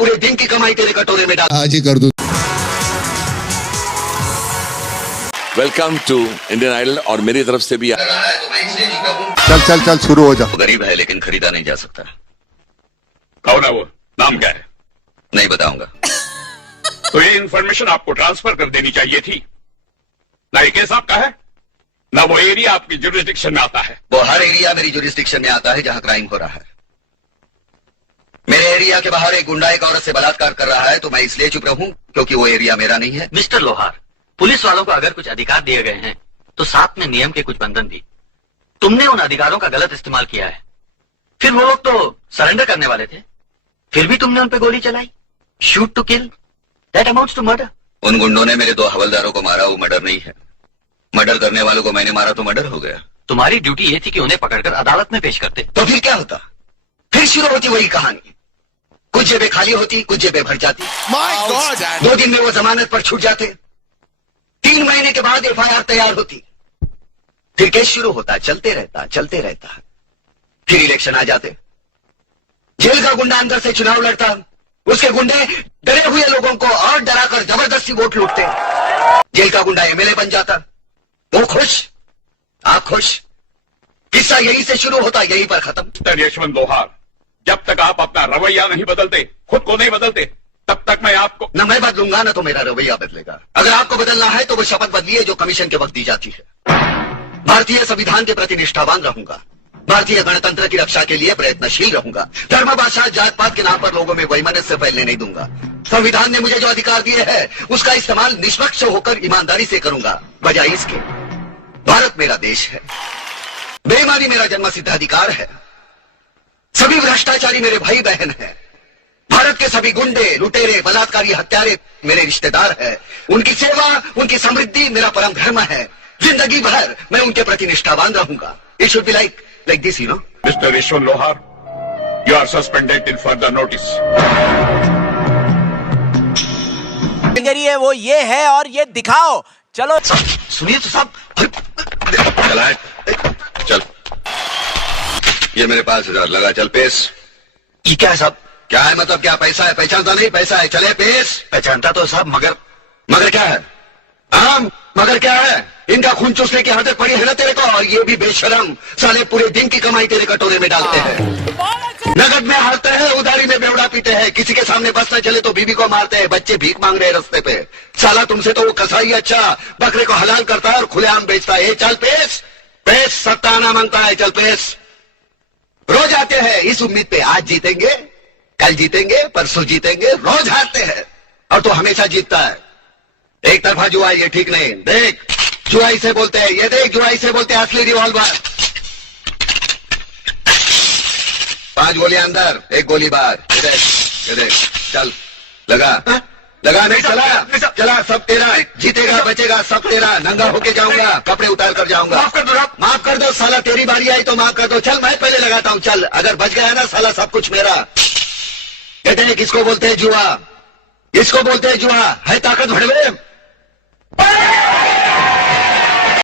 पूरे दिन की कमाई तेरे कटोरे में डाल। आज ही कर दूं। वेलकम टू इंडियन आइडल और मेरी तरफ से भी चल चल चल शुरू हो जा। गरीब है लेकिन खरीदा नहीं जा सकता। कौन है वो? नाम क्या है? नहीं बताऊंगा। तो ये इन्फॉर्मेशन आपको ट्रांसफर कर देनी चाहिए थी ना। ये केस आपका है ना, वो एरिया आपकी जुरिस्डिक्शन में आता है। वो हर एरिया मेरी जुरिस्डिक्शन में आता है जहां क्राइम हो रहा है। मेरे एरिया के बाहर एक गुंडा एक औरत से बलात्कार कर रहा है तो मैं इसलिए चुप रहूं क्योंकि वो एरिया मेरा नहीं है। मिस्टर लोहार, पुलिस वालों को अगर कुछ अधिकार दिए गए हैं तो साथ में नियम के कुछ बंधन भी। तुमने उन अधिकारों का गलत इस्तेमाल किया है। फिर वो लोग तो सरेंडर करने वाले थे, फिर भी तुमने उन पे गोली चलाई। Shoot to kill, that amounts to murder. उन गुंडों ने मेरे 2 हवलदारों को मारा, वो मर्डर नहीं है। मर्डर करने वालों को मैंने मारा तो मर्डर हो गया। तुम्हारी ड्यूटी ये थी कि उन्हें पकड़कर अदालत में पेश करते। तो फिर क्या होता? फिर शुरू होती वही कहानी। कुछ जेबें खाली होती, कुछ जेबें भर जाती। 2 दिन में वो जमानत पर छूट जाते। 3 महीने के बाद FIR तैयार होती। फिर केस शुरू होता, चलते रहता। फिर इलेक्शन आ जाते। जेल का गुंडा अंदर से चुनाव लड़ता। उसके गुंडे डरे हुए लोगों को और डराकर जबरदस्ती वोट लूटते। जेल का गुंडा MLA बन जाता। वो खुश, आप खुश। किस्सा यहीं से शुरू होता, यहीं पर खत्म। मिस्टर यशवंत लोहार, जब तक आप अपना रवैया नहीं बदलते, खुद को नहीं बदलते, तब तक मैं आपको न मैं बदलूंगा न तो मेरा रवैया बदलेगा। अगर आपको बदलना है तो वो शपथ बदलिए जो कमीशन के वक्त दी जाती है। भारतीय संविधान के प्रति निष्ठावान रहूंगा। भारतीय गणतंत्र की रक्षा के लिए प्रयत्नशील रहूंगा। धर्म, भाषा, जात पात के नाम पर लोगों में वैमनस्य फैलने नहीं दूंगा। संविधान ने मुझे जो अधिकार दिए हैं उसका इस्तेमाल निष्पक्ष होकर ईमानदारी से करूंगा। बजाय इसके, भारत मेरा देश है। बेईमानी मेरा जन्मसिद्ध अधिकार है। सभी भ्रष्टाचारी मेरे भाई बहन हैं। भारत के सभी गुंडे, लुटेरे, बलात्कारी, हत्यारे मेरे रिश्तेदार हैं। उनकी सेवा, उनकी समृद्धि मेरा परम धर्म है। जिंदगी भर मैं उनके प्रति निष्ठावान रहूंगा। It should be like this, you know. Mister Yashwant Lohar, you are suspended till further notice. है वो ये है और ये दिखाओ। चलो सुनिए तो साहब। चला चल, ये मेरे 5,000 लगा। चल पेश। ये क्या है साहब? क्या है मतलब? क्या पैसा है? पहचानता नहीं? पैसा है, चले पेश। पहचानता तो साहब, मगर क्या है? मगर क्या है? इनका खून चूसने की आदत पड़ी है ना तेरे को। और ये भी बेशरम साले पूरे दिन की कमाई तेरे कटोरे में डालते हैं। नगद में हारते हैं, उधारी में बेवड़ा पीते हैं। किसी के सामने बस न चले तो बीवी को मारते हैं। बच्चे भीख मांग रहे हैं रास्ते पे। साला तुमसे तो वो कसाई अच्छा बकरे को हलाल करता है और खुलेआम बेचता है। चल पेश। पेश सत्ता आना मांगता है। चल पेश। रोज आते हैं इस उम्मीद पे आज जीतेंगे, कल जीतेंगे, परसों जीतेंगे। रोज हारते हैं और तो हमेशा जीतता है। एक तरफा जुआ, ये ठीक नहीं। देख, जुआ इसे बोलते हैं। ये देख, जुआ इसे बोलते हैं असली रिवॉल्वर। 5 गोलियां अंदर, 1 गोली बाहर। ये देख, चल लगा। लगा नहीं? चला सब तेरा। जीतेगा, बचेगा सब तेरा। नंगा होके जाऊंगा, कपड़े उतार कर जाऊंगा। माफ कर दो साला, तेरी बारी आई तो माफ कर दो। चल मैं पहले लगाता हूं। चल, अगर बच गया ना साला सब कुछ मेरा। कहते हैं किसको बोलते हैं जुआ? इसको बोलते हैं जुआ। है ताकत भड़वे।